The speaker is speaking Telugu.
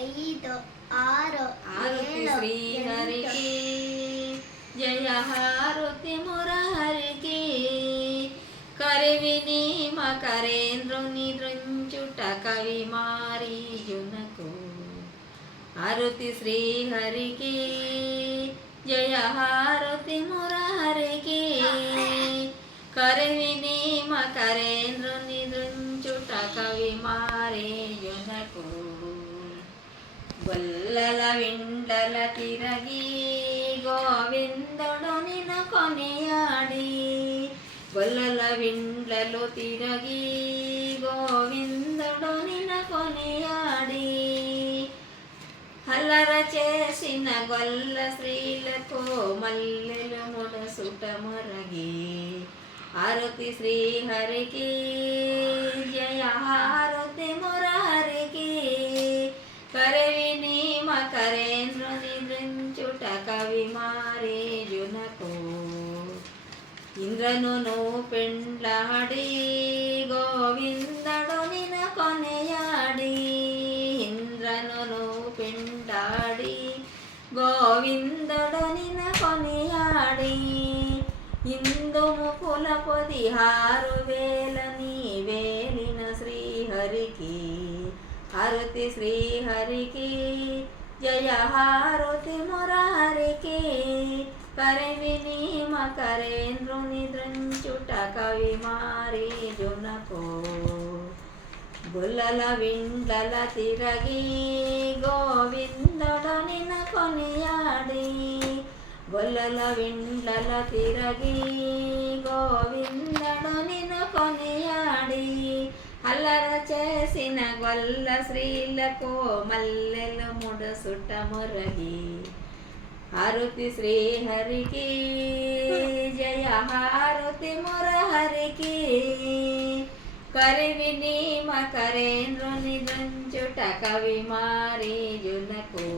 5 6 ಆರತಿ 7 ಶ್ರೀಹರಿಗೆ ಜಯ ಹಾರತಿ ಮುರಹರಿಗೆ కరివిని మకరేంద్రుని దృంచుట కవి మారి జునకు ఆరతి శ్రీహరికి జయ హారతి మురహరికి కరివిని మకరేంద్రుని దృంచుట కవి మారి జునకు గొల్లల విండల తిరగి గోవిందుడు నిన కొనియాడి గొల్లల విండ్లలో తిరగి గోవిందుడు నిన కొనియాడి అల్లర చేసిన గొల్ల స్త్రీలకు మల్లెలు ముడసుట మొరగి ఆరతి శ్రీహరికి జయ హారతి మురహరికి కరివిని మకరేంద్రుని దృంచుట కవి మారి జునకు ఇంద్రను పెండ్లాడి గోవిందుడు నిన కొనియాడి ఇంద్రను పెండాడి గోవిందుడు నిన కొనియాడి ఇందు ముకుల 16,000 వేలిన శ్రీహరికి ఆరతి శ్రీహరికి జయ హారతి మురహరికి కరివిని మకరేంద్రుని దృంచుట కవి మారి జునకు గుల్లల విండ్లల తిరగి గోవిందుడు నిన కొనియాడి గొల్లల విండ్లల తిరగి గోవిందుడు నిన కొనియాడి అల్లర చేసిన గొల్ల స్త్రీలకు మల్లెలు ముడసుట మొరగి ఆరతి శ్రీహరికి జయ హారతి మురహరికి కరివిని మకరేంద్రుని దృంచుట కవి మారి జునకు